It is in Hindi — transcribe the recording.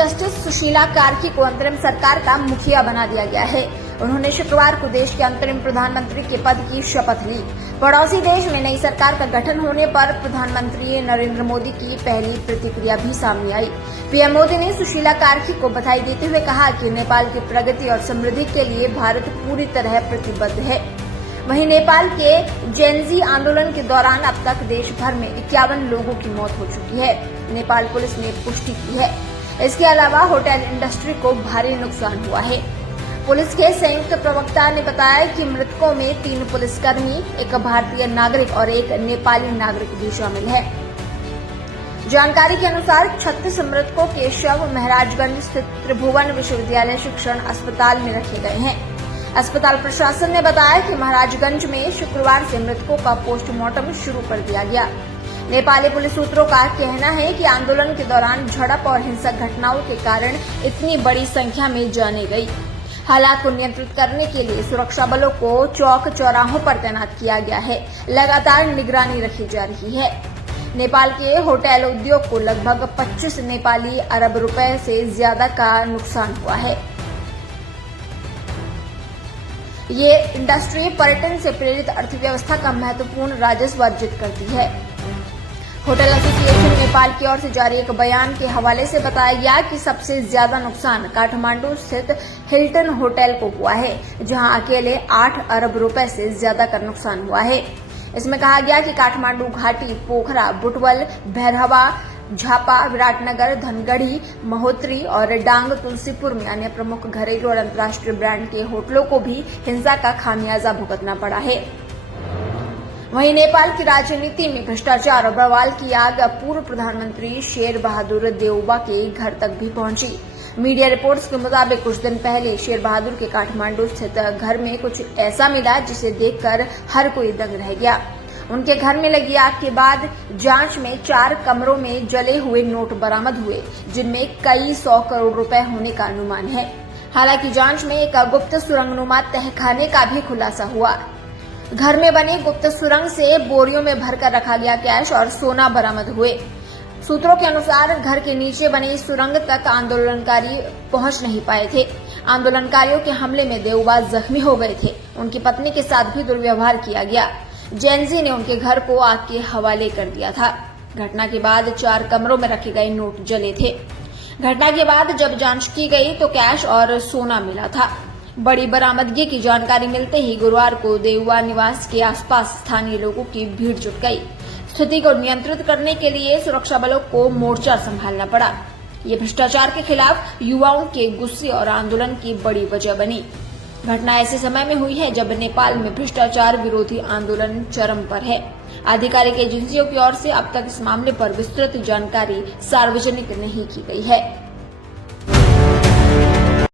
जस्टिस सुशीला कार्की को अंतरिम सरकार का मुखिया बना दिया गया है। उन्होंने शुक्रवार को देश के अंतरिम प्रधानमंत्री के पद की शपथ ली। पड़ोसी देश में नई सरकार का गठन होने पर प्रधानमंत्री नरेंद्र मोदी की पहली प्रतिक्रिया भी सामने आई। पीएम मोदी ने सुशीला कार्की को बधाई देते हुए कहा कि नेपाल की प्रगति और समृद्धि के लिए भारत पूरी तरह प्रतिबद्ध है। वहीं नेपाल के जेनजी आंदोलन के दौरान अब तक देश भर में 51 लोगों की मौत हो चुकी है, नेपाल पुलिस ने पुष्टि की है। इसके अलावा होटल इंडस्ट्री को भारी नुकसान हुआ है। पुलिस के संयुक्त प्रवक्ता ने बताया कि मृतकों में 3 पुलिसकर्मी, एक भारतीय नागरिक और एक नेपाली नागरिक भी शामिल है। जानकारी के अनुसार 36 मृतकों के शव महाराजगंज स्थित त्रिभुवन विश्वविद्यालय शिक्षण अस्पताल में रखे गए हैं। अस्पताल प्रशासन ने बताया कि महाराजगंज में शुक्रवार से मृतकों का पोस्टमार्टम शुरू कर दिया गया। नेपाली पुलिस सूत्रों का कहना है कि आंदोलन के दौरान झड़प और हिंसक घटनाओं के कारण इतनी बड़ी संख्या में जाने गई। हालात को नियंत्रित करने के लिए सुरक्षा बलों को चौक चौराहों पर तैनात किया गया है। लगातार निगरानी रखी जा रही है। नेपाल के होटल उद्योग को लगभग 25 नेपाली अरब रुपए से ज्यादा का नुकसान हुआ है। ये इंडस्ट्री पर्यटन से प्रेरित अर्थव्यवस्था का महत्वपूर्ण राजस्व अर्जित करती है। होटल एसोसिएशन नेपाल की ओर से जारी एक बयान के हवाले से बताया गया कि सबसे ज्यादा नुकसान काठमांडू स्थित हिल्टन होटल को हुआ है, जहां अकेले 8 अरब रुपए से ज्यादा का नुकसान हुआ है। इसमें कहा गया कि काठमांडू घाटी, पोखरा, बुटवल, भैरहवा, झापा, विराटनगर, धनगढ़ी, महोत्तरी और डांग तुलसीपुर में अन्य प्रमुख घरेलू और अंतर्राष्ट्रीय ब्रांड के होटलों को भी हिंसा का खामियाजा भुगतना पड़ा है। वहीं नेपाल की राजनीति में भ्रष्टाचार और बवाल की आग पूर्व प्रधानमंत्री शेर बहादुर देउबा के घर तक भी पहुंची। मीडिया रिपोर्ट्स के मुताबिक कुछ दिन पहले शेर बहादुर के काठमांडू स्थित घर में कुछ ऐसा मिला जिसे देखकर हर कोई दंग रह गया। उनके घर में लगी आग के बाद जांच में 4 कमरों में जले हुए नोट बरामद हुए, जिनमें कई 100 करोड़ रुपए होने का अनुमान है। हालांकि जांच में एक गुप्त सुरंगनुमा तहखाने का भी खुलासा हुआ। घर में बने गुप्त सुरंग से बोरियों में भरकर रखा गया कैश और सोना बरामद हुए। सूत्रों के अनुसार घर के नीचे बनी सुरंग तक आंदोलनकारी पहुंच नहीं पाए थे। आंदोलनकारियों के हमले में देउबा जख्मी हो गए थे। उनकी पत्नी के साथ भी दुर्व्यवहार किया गया। जेनजी ने उनके घर को आग के हवाले कर दिया था। घटना के बाद 4 कमरों में रखे गए नोट जले थे। घटना के बाद जब जांच की गई तो कैश और सोना मिला था। बड़ी बरामदगी की जानकारी मिलते ही गुरुवार को देउबा निवास के आसपास स्थानीय लोगों की भीड़ जुट गई। स्थिति को नियंत्रित करने के लिए सुरक्षा बलों को मोर्चा संभालना पड़ा। ये भ्रष्टाचार के खिलाफ युवाओं के गुस्से और आंदोलन की बड़ी वजह बनी। घटना ऐसे समय में हुई है जब नेपाल में भ्रष्टाचार विरोधी आंदोलन चरम पर है। आधिकारिक एजेंसियों की ओर से अब तक इस मामले पर विस्तृत जानकारी सार्वजनिक नहीं की गई है।